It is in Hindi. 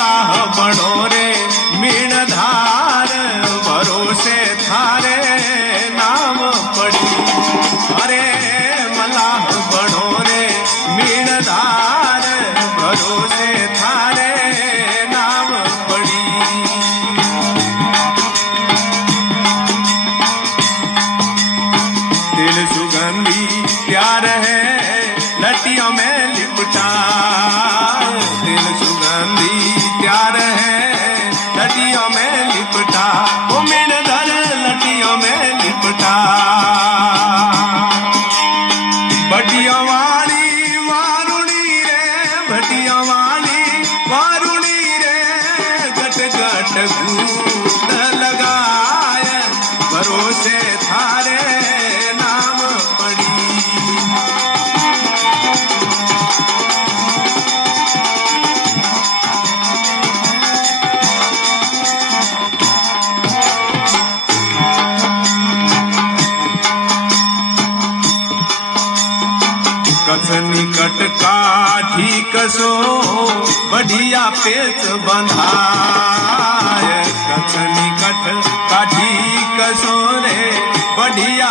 मलाह बनो रे मीणधार भरोसे थारे नाम पड़ी। अरे मलाह बनो रे मीणधार भरोसे थारे नाम पड़ी। दिल सुगंधी प्यार है लटियों में लिपटा। दिल सुगंधी प्यार है लटियों में लिपटा। वो मीणधर लटियों में लिपटा। भटियों वाली वारुणी रे भटियों वाली वारुणी रे गट गट घूट लगाए भरोसे थारे नाम पड़ी। कस निकट काठी कसो बढ़िया पेच बंधाय। कस निकट काठी कसो रे बढ़िया